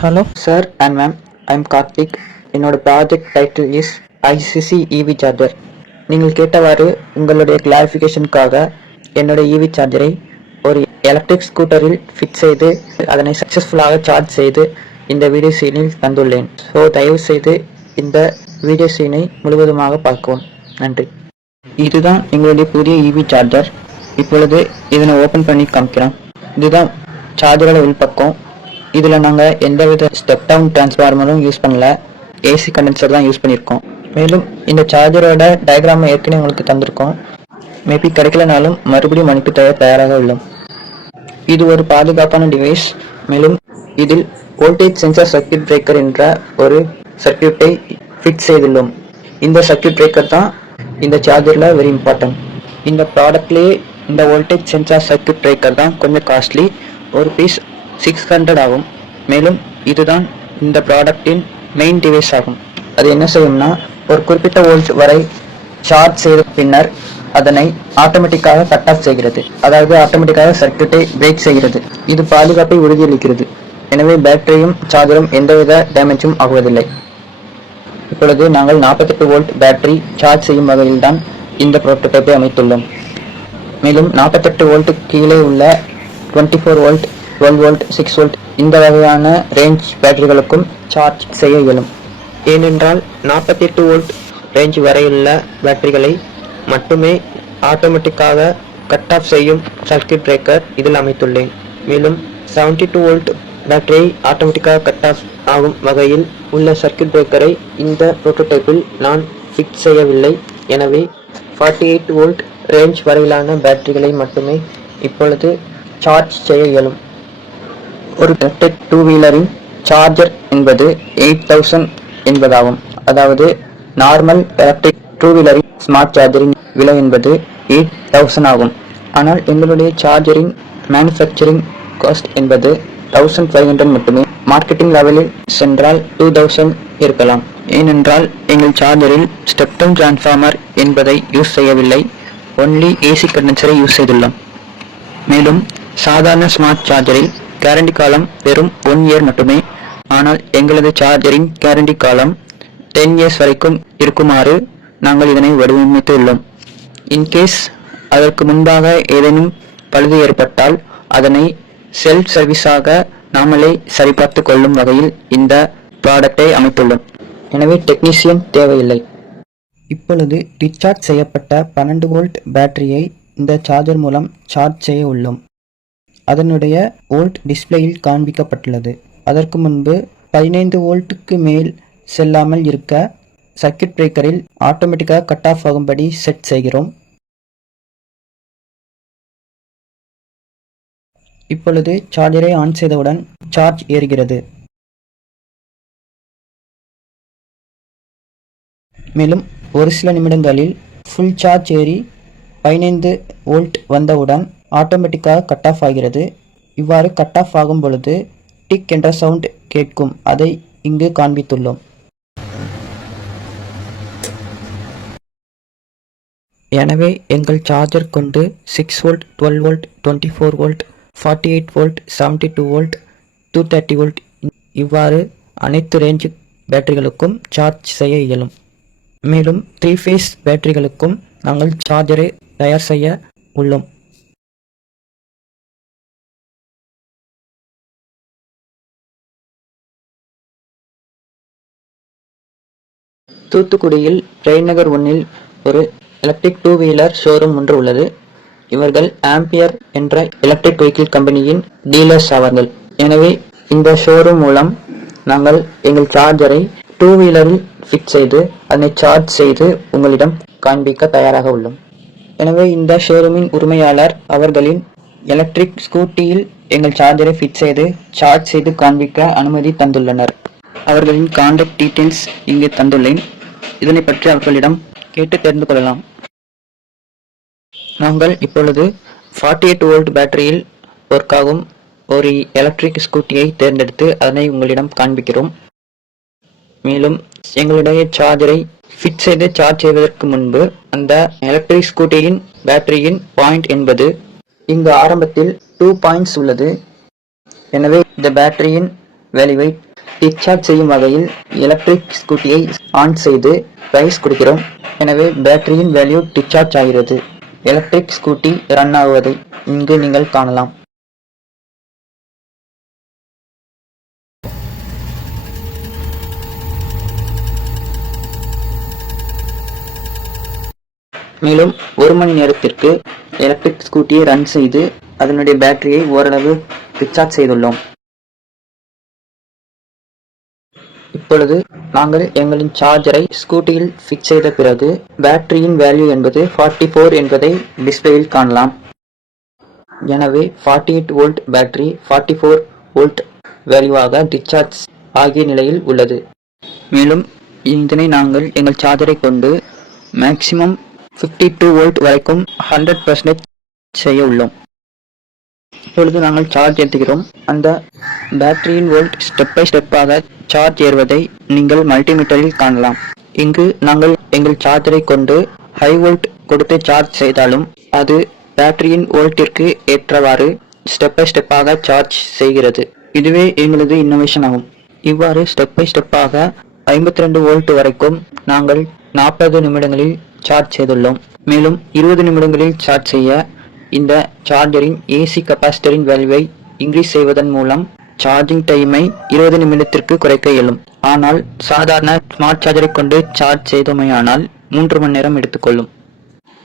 Hello sir and ma'am, I'm Karthik. என்னோட project title is ICC EV charger. நீங்கள் கேட்டவாறு உங்களுடைய கிளாரிஃபிகேஷனுக்காக என்னோட இவி சார்ஜரை ஒரு எலக்ட்ரிக் ஸ்கூட்டரில் ஃபிட் செய்து அதனை சக்ஸஸ்ஃபுல்லாக சார்ஜ் செய்து இந்த வீடியோ சீனில் தந்துள்ளேன். ஸோ தயவு செய்து இந்த வீடியோ சீனை முழுவதுமாக பார்க்கவும். நன்றி. இதுதான் எங்களுடைய புதிய இவி சார்ஜர். இப்பொழுது இதனை ஓப்பன் பண்ணி காமிக்கிறோம். இதுதான் சார்ஜரோட உள்பக்கம். இதில் நாங்கள் எந்தவித ஸ்டெப் டவுன் டிரான்ஸ்ஃபார்மரும் யூஸ் பண்ணல, ஏசி கண்டென்சர் தான் யூஸ் பண்ணியிருக்கோம். மேலும் இந்த சார்ஜரோட டயக்ராமை ஏற்கனவே உங்களுக்கு தந்திருக்கோம். மேபி கிடைக்கலனாலும் மறுபடியும் அனுப்பி தயாராக உள்ளோம். இது ஒரு பாதுகாப்பான டிவைஸ். மேலும் இதில் வோல்டேஜ் சென்சார் சர்க்யூட் பிரேக்கர் என்ற ஒரு சர்க்யூட்டை ஃபிட் செய்துள்ளோம். இந்த சர்க்யூட் பிரேக்கர் தான் இந்த சார்ஜரில் வெரி இம்பார்ட்டன்ட். இந்த ப்ராடக்ட்லேயே இந்த வோல்டேஜ் சென்சார் சர்க்யூட் பிரேக்கர் தான் கொஞ்சம் காஸ்ட்லி. ஒரு பீஸ் 600 ஆகும். மேலும் இதுதான் இந்த ப்ராடக்டின் மெயின் டிவைஸ் ஆகும். அது என்ன செய்யும்னா, ஒரு குறிப்பிட்ட வோல்ட் வரை சார்ஜ் செய்த பின்னர் அதனை ஆட்டோமேட்டிக்காக கட் ஆஃப் செய்கிறது. அதாவது ஆட்டோமேட்டிக்காக சர்க்யூட்டை பிரேக் செய்கிறது. இது பாதுகாப்பை உறுதியளிக்கிறது. எனவே பேட்டரியும் சார்ஜரும் எந்தவித டேமேஜும் ஆகுவதில்லை. இப்பொழுது நாங்கள் 48 வோல்ட் பேட்டரி சார்ஜ் செய்யும் வகையில் தான் இந்த புரோட்டோடைப்பை அமைத்துள்ளோம். மேலும் 48 வோல்ட் கீழே உள்ள 24 வோல்ட், 12 வோல்ட், 6 வோல்ட் இந்த வகையான ரேஞ்ச் பேட்டரிகளுக்கும் சார்ஜ் செய்ய இயலும். ஏனென்றால் 48 வோல்ட் ரேஞ்ச் வரையுள்ள பேட்டரிகளை மட்டுமே ஆட்டோமேட்டிக்காக கட் ஆஃப் செய்யும் சர்க்யூட் பிரேக்கர் இதில் அமைத்துள்ளேன். மேலும் 72 வோல்ட் பேட்டரியை ஆட்டோமேட்டிக்காக கட் ஆஃப் ஆகும் வகையில் உள்ள சர்க்யூட் பிரேக்கரை இந்த புரோட்டோடைப்பில் நான் ஃபிட் செய்யவில்லை. எனவே 48 வோல்ட் ரேஞ்ச் வரையிலான பேட்டரிகளை மட்டுமே இப்பொழுது சார்ஜ் செய்ய இயலும். ஒரு எலக்ட்ரிக் டூ வீலரின் சார்ஜர் என்பது 8000 என்பதாகும். அதாவது நார்மல் எலக்ட்ரிக் டூ வீலரின் ஸ்மார்ட் சார்ஜரின் விலை என்பது 8000 ஆகும். ஆனால் எங்களுடைய சார்ஜரின் மேனுஃபேக்சரிங் காஸ்ட் என்பது 1500 மட்டுமே. மார்க்கெட்டிங் லெவலில் சென்றால் 2000 இருக்கலாம். ஏனென்றால் எங்கள் சார்ஜரில் ஸ்டெப் டவுன் டிரான்ஸ்ஃபார்மர் என்பதை யூஸ் செய்யவில்லை. ஒன்லி ஏசி கண்டென்சரை யூஸ் செய்துள்ளோம். மேலும் சாதாரண ஸ்மார்ட் சார்ஜரில் கேரண்டி காலம் வெறும் 1 இயர் மட்டுமே. ஆனால் எங்களது சார்ஜரின் கேரண்டி காலம் 10 இயர்ஸ் வரைக்கும் இருக்குமாறு நாங்கள் இதனை வடிவமைத்து உள்ளோம். இன்கேஸ் அதற்கு முன்பாக ஏதேனும் பழுது ஏற்பட்டால் அதனை செல்ஃப் சர்வீஸாக நாமளே சரிபார்த்து கொள்ளும் வகையில் இந்த ப்ராடக்டை அமைத்துள்ளோம். எனவே டெக்னீஷியன் தேவையில்லை. இப்பொழுது டிஸ்சார்ஜ் செய்யப்பட்ட 12 வோல்ட் பேட்டரியை இந்த சார்ஜர் மூலம் சார்ஜ் செய்ய உள்ளோம். அதனுடைய வோல்ட் டிஸ்பிளேயில் காண்பிக்கப்பட்டுள்ளது. அதற்கு முன்பு 15 வோல்ட்டுக்கு மேல் செல்லாமல் இருக்க சர்க்யூட் பிரேக்கரில் ஆட்டோமேட்டிக்காக கட் ஆஃப் ஆகும்படி செட் செய்கிறோம். இப்பொழுது சார்ஜரை ஆன் செய்தவுடன் சார்ஜ் ஏறுகிறது. மேலும் ஒரு சில நிமிடங்களில் ஃபுல் சார்ஜ் ஏறி 15 வோல்ட் வந்தவுடன் ஆட்டோமேட்டிக்காக கட் ஆஃப் ஆகிறது. இவ்வாறு கட் ஆஃப் ஆகும் பொழுது டிக் என்ற சவுண்ட் கேட்கும். அதை இங்கு காண்பித்துள்ளோம். எனவே எங்கள் சார்ஜர் கொண்டு 6 volt, 12 volt, 24 volt, 48 volt, 72 volt, 230 volt இவ்வாறு அனைத்து ரேஞ்ச் பேட்டரிகளுக்கும் சார்ஜ் செய்ய இயலும். மேலும் 3 ஃபேஸ் பேட்டரிகளுக்கும் நாங்கள் சார்ஜரை தயார் செய்ய உள்ளோம். தூத்துக்குடியில் ஜெயநகர் 1 ஒரு எலக்ட்ரிக் டூ வீலர் ஷோரூம் ஒன்று உள்ளது. இவர்கள் ஆம்பியர் என்ற எலக்ட்ரிக் வெஹிக்கிள் கம்பெனியின் டீலர்ஸ் ஆவார்கள். எனவே இந்த ஷோரூம் மூலம் நாங்கள் எங்கள் சார்ஜரை டூ வீலரில் ஃபிட் செய்து அதனை சார்ஜ் செய்து உங்களிடம் காண்பிக்க தயாராக உள்ளோம். எனவே இந்த ஷோரூமின் உரிமையாளர் அவர்களின் எலக்ட்ரிக் ஸ்கூட்டியில் எங்கள் சார்ஜரை ஃபிட் செய்து சார்ஜ் செய்து காண்பிக்க அனுமதி தந்துள்ளனர். அவர்களின் கான்டாக்ட் டீட்டெயில்ஸ் இங்கு தந்துள்ளேன். இதனை பற்றி அவர்களிடம் கேட்டு தெரிந்து கொள்ளலாம். நாங்கள் இப்பொழுது 48 வோல்ட் பேட்டரியில் ஒர்க் ஆகும் ஒரு எலக்ட்ரிக் ஸ்கூட்டியை தேர்ந்தெடுத்து அதனை உங்களிடம் காண்பிக்கிறோம். மேலும் எங்களுடைய சார்ஜரை ஃபிட் செய்து சார்ஜ் செய்வதற்கு முன்பு அந்த எலக்ட்ரிக் ஸ்கூட்டியின் பேட்டரியின் பாயிண்ட் என்பது இங்கு ஆரம்பத்தில் 2 பாயிண்ட்ஸ் உள்ளது. எனவே இந்த பேட்டரியின் வேல்யூவை டிஸ்சார்ஜ் செய்யும் வகையில் எலக்ட்ரிக் ஸ்கூட்டியை ஆன் செய்து ரைஸ் கொடுக்கிறோம். எனவே பேட்டரியின் வேல்யூ டிஸ்சார்ஜ் ஆகிறது. எலக்ட்ரிக் ஸ்கூட்டி ரன் ஆகுவதை இங்கு நீங்கள் காணலாம். மேலும் 1 மணி நேரத்திற்கு எலக்ட்ரிக் ஸ்கூட்டியை ரன் செய்து அதனுடைய பேட்டரியை ஓரளவு டிஸ்சார்ஜ் செய்துள்ளோம். இப்பொழுது நாங்கள் எங்களின் சார்ஜரை ஸ்கூட்டியில் ஃபிக்ஸ் செய்த பிறகு பேட்டரியின் வேல்யூ என்பது 44 என்பதை டிஸ்பிளேயில் காணலாம். எனவே 48 வோல்ட் பேட்டரி 44 வோல்ட் வேல்யூவாக டிஸ்சார்ஜ் ஆகிய நிலையில் உள்ளது. மேலும் இதனை நாங்கள் எங்கள் சார்ஜரை கொண்டு மேக்சிமம் 52 வோல்ட் வரைக்கும் 100% செய்ய உள்ளோம். இப்பொழுது நாங்கள் சார்ஜ் ஏற்றுகிறோம். அந்த பேட்டரியின் வோல்ட் ஸ்டெப் பை ஸ்டெப்பாக சார்ஜ் ஏறுவதை நீங்கள் மல்டிமீட்டரில் காணலாம். இங்கு நாங்கள் எங்கள் சார்ஜரை கொண்டு ஹை வோல்ட் கொடுத்து சார்ஜ் செய்தாலும் அது பேட்டரியின் வோல்ட்டிற்கு ஏற்றவாறு ஸ்டெப் பை ஸ்டெப்பாக சார்ஜ் செய்கிறது. இதுவே எங்களது இன்னோவேஷன் ஆகும். இவ்வாறு ஸ்டெப் பை ஸ்டெப்பாக 52 வோல்ட் வரைக்கும் நாங்கள் 40 நிமிடங்களில் சார்ஜ் செய்துள்ளோம். மேலும் 20 நிமிடங்களில் சார்ஜ் செய்ய இந்த சார்ஜரின் ஏசி கெப்பாசிட்டரின் வேல்யூவை இன்க்ரீஸ் செய்வதன் மூலம் சார்ஜிங் டைமை 20 நிமிடத்திற்கு குறைக்க இயலும். ஆனால் சாதாரண ஸ்மார்ட் சார்ஜரை கொண்டு சார்ஜ் செய்தோமையானால் 3 மணி நேரம் எடுத்துக்கொள்ளும்.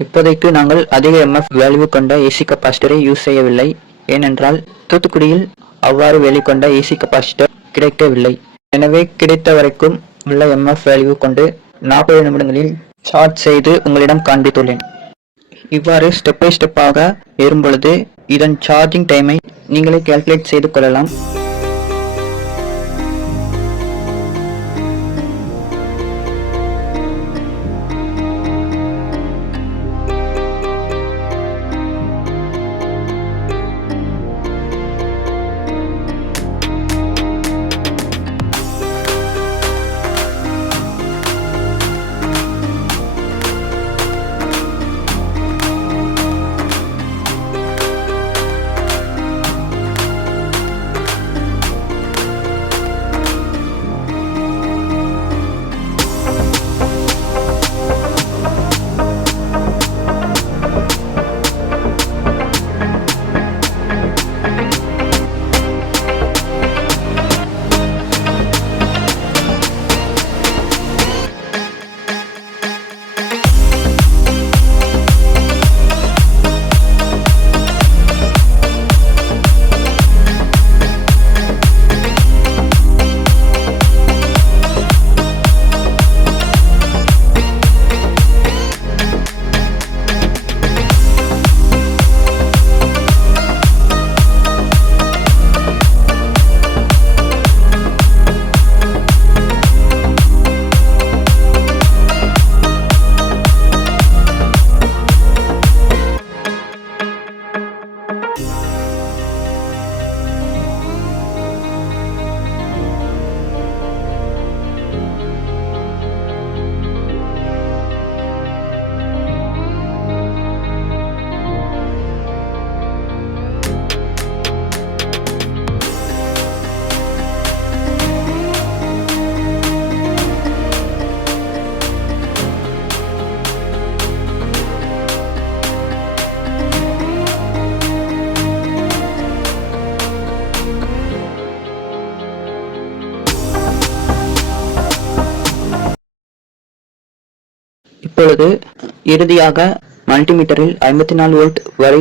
இப்போதைக்கு நாங்கள் அதிக எம்எஃப் வேல்யூ கொண்ட ஏசி கெப்பாசிட்டரை யூஸ் செய்யவில்லை. ஏனென்றால் தூத்துக்குடியில் அவ்வாறு வேல்யூ கொண்ட ஏசி கெப்பாசிட்டர் கிடைக்கவில்லை. எனவே கிடைத்த வரைக்கும் உள்ள எம்எஃப் வேல்யூ கொண்டு 40 நிமிடங்களில் சார்ஜ் செய்து உங்களிடம் காண்பித்துள்ளேன். இவ்வாறு ஸ்டெப் பை ஸ்டெப்பாக ஏறும் பொழுது இதன் சார்ஜிங் டைமை நீங்களே கால்குலேட் செய்து கொள்ளலாம். இப்பொழுது இறுதியாக மல்டிமீட்டரில் 54 வோல்ட் வரை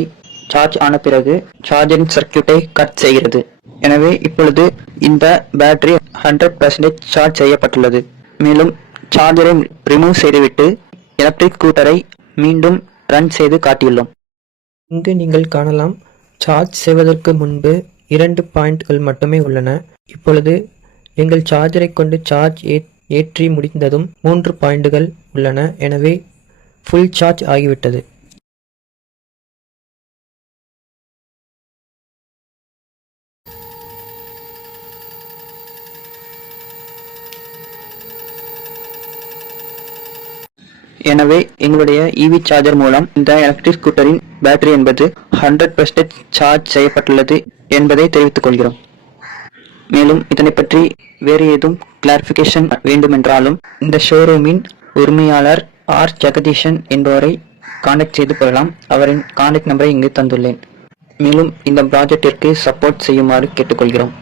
சார்ஜ் ஆன பிறகு சார்ஜரின் சர்க்யூட்டை கட் செய்கிறது. எனவே இப்பொழுது இந்த பேட்டரி 100% சார்ஜ் செய்யப்பட்டுள்ளது. மேலும் சார்ஜரை ரிமூவ் செய்துவிட்டு எலக்ட்ரிக் ஸ்கூட்டரை மீண்டும் ரன் செய்து காட்டியுள்ளோம். இங்கு நீங்கள் காணலாம், சார்ஜ் செய்வதற்கு முன்பு 2 பாயிண்ட்கள் மட்டுமே உள்ளன. இப்பொழுது எங்கள் சார்ஜரை கொண்டு சார்ஜ் ஏற்றி முடிந்ததும் 3 பாயிண்டுகள் உள்ளன. எனவே ஃபுல் சார்ஜ் ஆகிவிட்டது. எனவே எங்களுடைய இவி சார்ஜர் மூலம் இந்த எலக்ட்ரிக் ஸ்கூட்டரின் பேட்டரி என்பது 100% சார்ஜ் செய்யப்பட்டுள்ளது என்பதை தெரிவித்துக் கொள்கிறோம். மேலும் இதனை பற்றி வேறு ஏதும் கிளாரிஃபிகேஷன் வேண்டுமென்றாலும் இந்த ஷோரூமின் உரிமையாளர் ஆர் ஜெகதீஷன் என்பவரை காண்டாக்ட் செய்து கொள்ளலாம். அவரின் காண்டாக்ட் நம்பரை இங்கு தந்துள்ளேன். மேலும் இந்த ப்ராஜெக்டிற்கு சப்போர்ட் செய்யுமாறு கேட்டுக்கொள்கிறோம்.